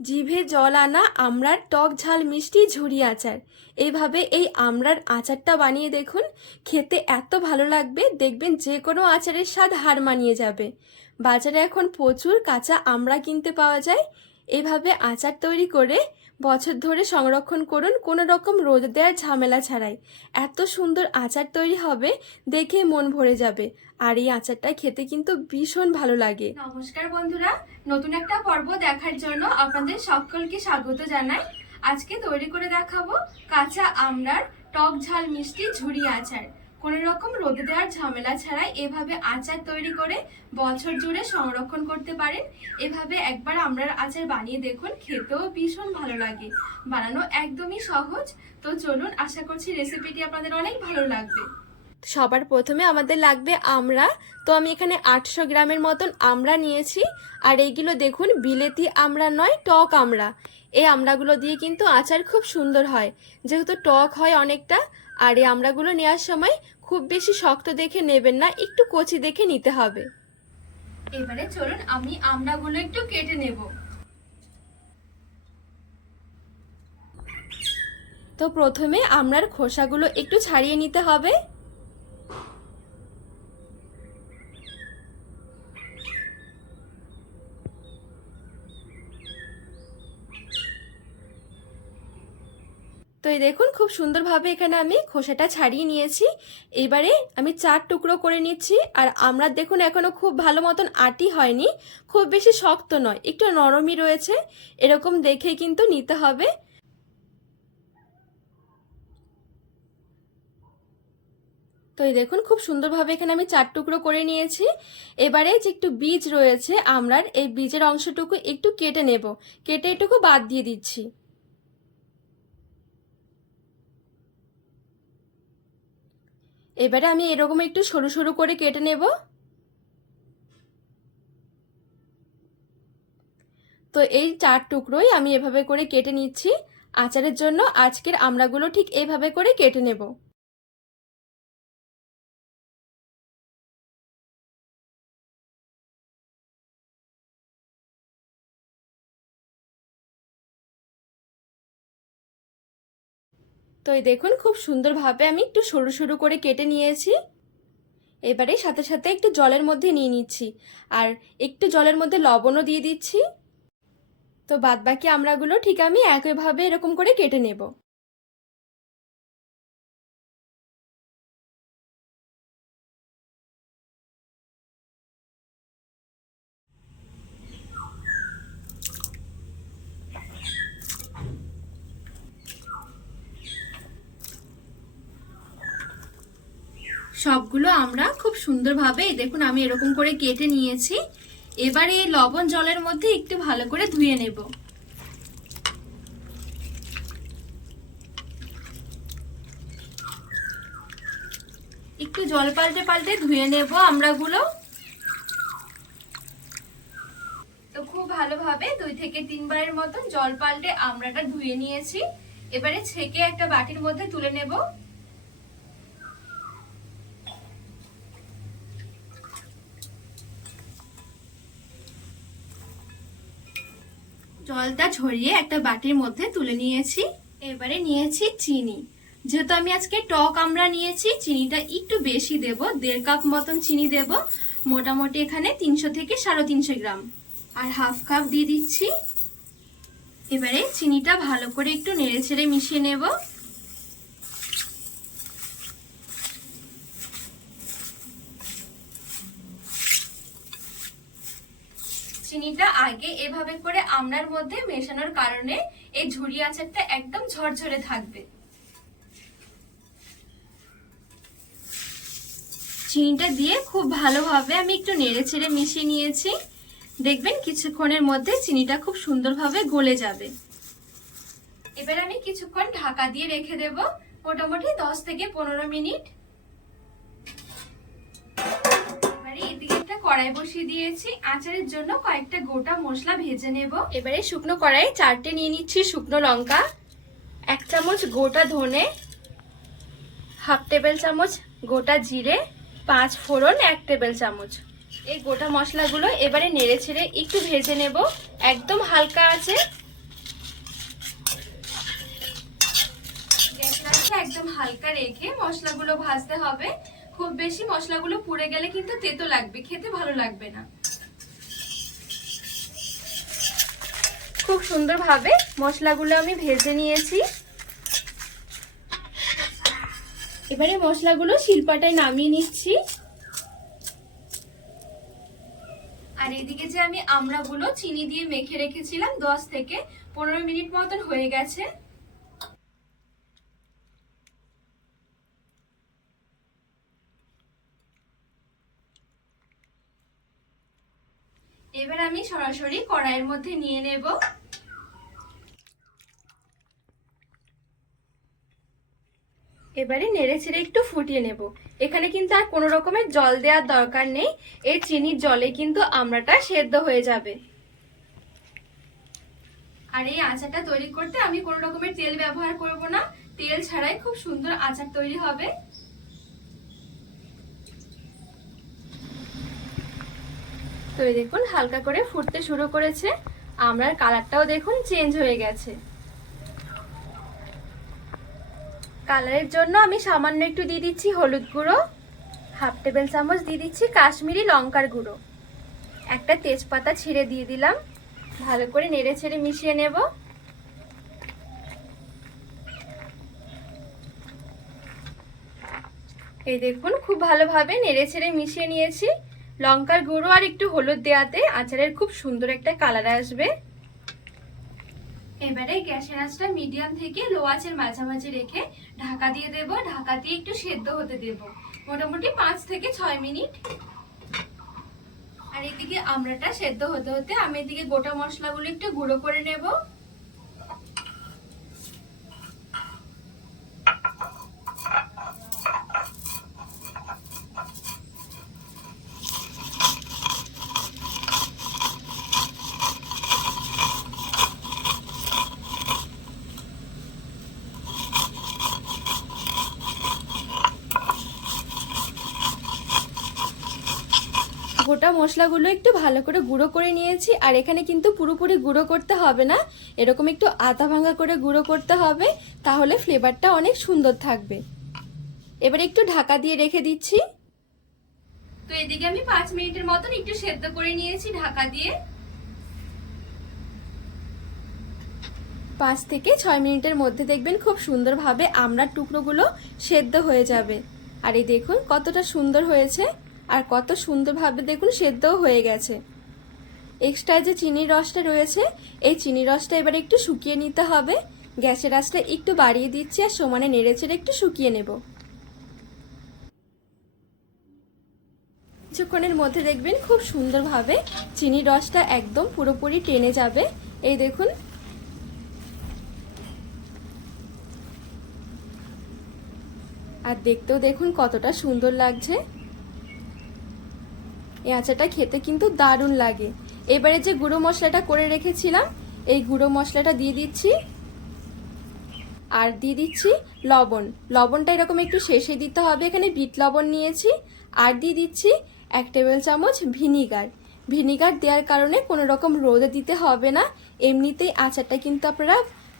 জিভে জল আনা আমরার টক ঝাল মিষ্টি ঝুরি আচার। এইভাবে এই আমরার আচারটা বানিয়ে দেখুন, খেতে এত ভালো লাগবে, দেখবেন যে কোনো আচারের স্বাদ হার মানিয়ে যাবে। বাজারে এখন প্রচুর কাঁচা আমড়া কিনতে পাওয়া যায়। এভাবে আচার তৈরি করে বছর ধরে সংরক্ষণ করুন, কোনো রকম রোদ দেওয়ার ঝামেলা ছাড়াই। এত সুন্দর আচার তৈরি হবে, দেখে মন ভরে যাবে। আর এই আচারটা খেতে কিন্তু ভীষণ ভালো লাগে। নমস্কার বন্ধুরা, নতুন একটা পর্ব দেখার জন্য আপনাদের সকলকে স্বাগত জানাই। আজকে তৈরি করে দেখাবো কাঁচা আমড়ার টক ঝাল মিষ্টি ঝুড়ি আচার। কোনো রকম রোদে দেওয়ার ঝামেলা ছাড়াই এভাবে আচার তৈরি করে বছর জুড়ে সংরক্ষণ করতে পারেন। এভাবে একবার আমড়ার আচার বানিয়ে দেখুন, খেতেও ভীষণ ভালো লাগে। বানানো একদমই সহজ। তো চলুন, আশা করছি রেসিপিটি আপনাদের অনেক ভালো লাগবে। সবার প্রথমে আমাদের লাগবে আমরা। তো আমি এখানে আটশো গ্রামের মতন আমরা নিয়েছি। আর এইগুলো দেখুন, বিলেতি আমড়া নয়, টক আমড়া এই আমড়াগুলো দিয়ে কিন্তু আচার খুব সুন্দর হয়। যেহেতু টক হয় অনেকটা, আর এই আমড়াগুলো নেওয়ার সময় খুব বেশি শক্ত দেখে নেবেন না একটু কচি দেখে নিতে হবে। এবারে চলুন আমি আমড়াগুলো একটু কেটে নেব। তো প্রথমে আমড়ার খোসাগুলো একটু ছাড়িয়ে নিতে হবে। এই দেখুন, খুব সুন্দরভাবে এখানে আমি খোসাটা ছাড়িয়ে নিয়েছি। এবারে আমি চার টুকরো করে নিচ্ছি, আর আমরা দেখুন এখনও খুব ভালো মতন আটি হয়নি, খুব বেশি শক্ত নয়, একটু নরমই রয়েছে, এরকম দেখে কিন্তু নিতে হবে। তো এই দেখুন, খুব সুন্দরভাবে এখানে আমি চার টুকরো করে নিয়েছি। এবারে যে একটু বীজ রয়েছে, আমরার এই বীজের অংশটুকু একটু কেটে নেব, কেটে এটুকু বাদ দিয়ে দিচ্ছি। এবারে আমি এরকম একটু সরু সরু করে কেটে নেব। তো এই চার টুকরোই আমি এভাবে করে কেটে নিচ্ছি। আচারের জন্য আজকের আমড়াগুলো ঠিক এভাবে করে কেটে নেব। তো এই দেখুন, খুব সুন্দরভাবে আমি একটু সরু সরু করে কেটে নিয়েছি। এবারে সাথে সাথে একটু জলের মধ্যে নিয়ে নিচ্ছি। আর একটু জলের মধ্যে লবণও দিয়ে দিচ্ছি। তো বাদ বাকি আমড়াগুলো ঠিক আমি একইভাবে এরকম করে কেটে নেব। সবগুলো আমরা খুব সুন্দরভাবে দেখুন আমি এরকম করে কেটে নিয়েছি। এবারে এই লবণ জলের মধ্যে একটু ভালো করে ধুয়ে নেব। একটু জল পাল্টে পাল্টে ধুয়ে নেব আমরাগুলো। তো খুব ভালোভাবে দুই থেকে তিনবারের মতন জল পাল্টে আমরাটা ধুয়ে নিয়েছি। এবারে ছেঁকে একটা বাটির মধ্যে তুলে নেব। জলটা ঝরিয়ে একটা বাটির মধ্যে তুলে নিয়েছি। এবারে নিয়েছি চিনি। যেহেতু আমি আজকে টক আমরা নিয়েছি, চিনিটা একটু বেশি দেব, দেড় কাপ মতন চিনি দেব। মোটামুটি এখানে তিনশো থেকে সাড়ে তিনশো গ্রাম। আর হাফ কাপ দিয়ে দিচ্ছি। এবারে চিনিটা ভালো করে একটু নেড়ে ছেড়ে মিশিয়ে নেব। চিনিটা আগে এভাবে করে আমড়ার মধ্যে মেশানোর কারণে এই ঝুড়ি আচারটা একদম ঝরঝরে থাকবে। চিনিটা দিয়ে খুব ভালোভাবে আমি একটু নেড়ে ছেড়ে মিশিয়ে নিয়েছি। দেখবেন কিছুক্ষণের মধ্যে চিনিটা খুব সুন্দরভাবে গলে যাবে। এবার আমি কিছুক্ষণ ঢাকা দিয়ে রেখে দেব, মোটামুটি দশ থেকে পনেরো মিনিট। কড়াই বসিয়ে দিয়েছি। আচারের জন্য কয়েকটা গোটা মশলা ভেজে নেব। এবারে শুকনো কড়াই চারটে নিয়ে নিচ্ছি শুকনো লঙ্কা এক চামচ গোটা ধনে হাফ টেবিল চামচ গোটা জিরে পাঁচ ফোড়ন এক টেবিল চামচ। এই গোটা মশলাগুলো এবারে নেড়ে ছেড়ে একটু ভেজে নেব। একদম হালকা আছে। একদম হালকা রেখে মশলাগুলো ভাজতে হবে। খুব বেশি মশলাগুলো পুড়ে গেলে কিন্তু তেতো লাগবে খেতে ভালো লাগবে না। খুব সুন্দরভাবে মশলাগুলো আমি ভেজে নিয়েছি। এবারে মশলাগুলো শিল্পাটায় নামিয়ে নিচ্ছি। আর এদিকে যে আমি আমড়াগুলো চিনি দিয়ে মেখে রেখেছিলাম দশ থেকে পনেরো মিনিট মতন হয়ে গেছে এবার আমি সরাসরি কড়াইয়ের মধ্যে নিয়ে নেব। এবারে নেড়ে ছেড়ে একটু ফুটিয়ে নেব। এখানে কিন্তু আর কোনো রকমের জল দেওয়ার দরকার নেই। এই চিনির জলে কিন্তু আমড়াটা সেদ্ধ হয়ে যাবে। আর এই আচারটা তৈরি করতে আমি কোনো রকমের তেল ব্যবহার করব না। তেল ছাড়াই খুব সুন্দর আচার তৈরি হবে। তো এই দেখুন, হালকা করে ফুটতে শুরু করেছে। আমরার কালারটাও দেখুন চেঞ্জ হয়ে গেছে। কালারের জন্য আমি সামান্য একটু দিয়ে দিচ্ছি হলুদ গুঁড়ো, হাফ টেবিল চামচ দিয়ে দিচ্ছি কাশ্মীরি লঙ্কার গুঁড়ো। একটা তেজপাতা ছিঁড়ে দিয়ে দিলাম। ভালো করে নেড়ে ছেড়ে মিশিয়ে নেব। এই দেখুন, খুব ভালোভাবে নেড়ে ছেড়ে মিশিয়ে নিয়েছি। লঙ্কার গুঁড়ো আর একটু হলুদ দেওয়াতে আচারের খুব সুন্দর একটা কালার আসবে। এবারে গ্যাসের আঁচটা মিডিয়াম থেকে লো আঁচের মাঝামাঝি রেখে ঢাকা দিয়ে দেব। ঢাকা দিয়ে একটু সেদ্ধ হতে দেব। মোটামুটি পাঁচ থেকে ছয় মিনিট। আর এদিকে আমড়াটা সেদ্ধ হতে হতে আমি এদিকে গোটা মশলাগুলো একটু গুঁড়ো করে নেব। গোটা মশলাগুলো একটু ভালো করে গুঁড়ো করে নিয়েছি, আর এখানে কিন্তু পুরোপুরি গুঁড়ো করতে হবে না। এরকম একটু আদা ভাঙা করে গুঁড়ো করতে হবে, তাহলে ফ্লেভারটা অনেক সুন্দর থাকবে। এবার একটু ঢাকা দিয়ে রেখে দিচ্ছি। তো এদিকে আমি পাঁচ মিনিটের মতন একটু সেদ্ধ করে নিয়েছি ঢাকা দিয়ে। পাঁচ থেকে ছয় মিনিটের মধ্যে দেখবেন খুব সুন্দরভাবে আমড়ার টুকরোগুলো সেদ্ধ হয়ে যাবে। আর এই দেখুন কতটা সুন্দর হয়েছে। আর কত সুন্দরভাবে দেখুন সেদ্ধও হয়ে গেছে। এক্সট্রা যে চিনির রসটা রয়েছে, এই চিনির রসটা এবার একটু শুকিয়ে নিতে হবে। গ্যাসের আঁচটা একটু বাড়িয়ে দিচ্ছি আর সমানে নেড়ে চেড়ে একটু শুকিয়ে নেব। কিছুক্ষণের মধ্যে দেখবেন খুব সুন্দরভাবে চিনির রসটা একদম পুরোপুরি টেনে যাবে। এই দেখুন। আর দেখতেও দেখুন কতটা সুন্দর লাগছে। এই আচারটা খেতে কিন্তু দারুণ লাগে। এবারে যে গুঁড়ো মশলাটা করে রেখেছিলাম, এই গুঁড়ো মশলাটা দিয়ে দিচ্ছি। আর দিয়ে দিচ্ছি লবণ। লবণটা এরকম একটু শেষে দিতে হবে, এখানে বিট লবণ নিয়েছি। আর দিয়ে দিচ্ছি এক টেবিল চামচ ভিনিগার। ভিনিগার দেওয়ার কারণে কোনো রকম রোদে দিতে হবে না। এমনিতেই আচারটা কিন্তু আপনারা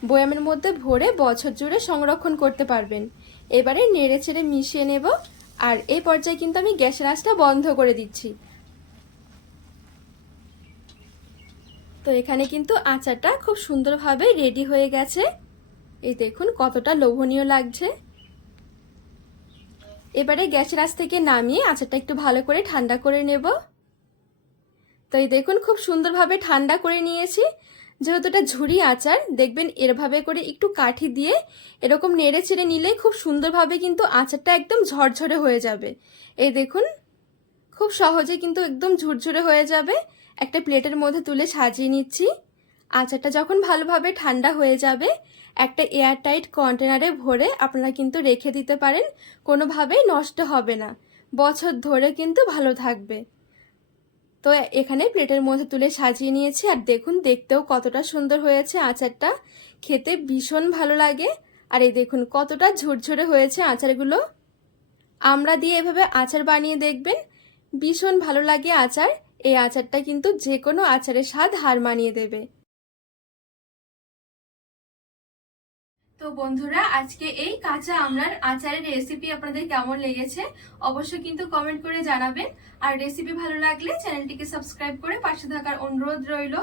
বয়ামের মধ্যে ভরে বছর জুড়ে সংরক্ষণ করতে পারবেন। এবারে নেড়ে চেড়ে মিশিয়ে নেব। আর এই পর্যায়ে কিন্তু আমি গ্যাসের আঁচটা বন্ধ করে দিচ্ছি। তো এখানে কিন্তু আচারটা খুব সুন্দরভাবে রেডি হয়ে গেছে। এই দেখুন কতটা লোভনীয় লাগছে। এবারে গ্যাসের আঁচ থেকে নামিয়ে আচারটা একটু ভালো করে ঠান্ডা করে নেব। তো এই দেখুন খুব সুন্দরভাবে ঠান্ডা করে নিয়েছি। যেহেতু এটা ঝুড়ি আচার, দেখবেন এরভাবে করে একটু কাঠি দিয়ে এরকম নেড়ে ছেড়ে নিলে খুব সুন্দরভাবে কিন্তু আচারটা একদম ঝরঝরে হয়ে যাবে। এই দেখুন, খুব সহজে কিন্তু একদম ঝুরঝুরে হয়ে যাবে। একটা প্লেটের মধ্যে তুলে সাজিয়ে নিচ্ছি। আচারটা যখন ভালোভাবে ঠান্ডা হয়ে যাবে, একটা এয়ারটাইট কন্টেনারে ভরে আপনারা কিন্তু রেখে দিতে পারেন, কোনোভাবেই নষ্ট হবে না। বছর ধরে কিন্তু ভালো থাকবে। তো এখানে প্লেটের মধ্যে তুলে সাজিয়ে নিয়েছি, আর দেখুন, দেখতেও কতটা সুন্দর হয়েছে আচারটা। খেতে ভীষণ ভালো লাগে। আর এই দেখুন, কতটা ঝুরঝুরে হয়েছে আচারগুলো। আমরা দিয়ে এভাবে আচার বানিয়ে দেখবেন, ভীষণ ভালো লাগে আচার। এই আচারটা কিন্তু যে কোনো আচারের স্বাদ হার মানিয়ে দেবে। তো বন্ধুরা, আজকে এই কাঁচা আমড়ার আচারের রেসিপি আপনাদের কেমন লেগেছে অবশ্যই কিন্তু কমেন্ট করে জানাবেন। আর রেসিপি ভালো লাগলে চ্যানেলটিকে সাবস্ক্রাইব করে পাশে থাকার অনুরোধ রইল।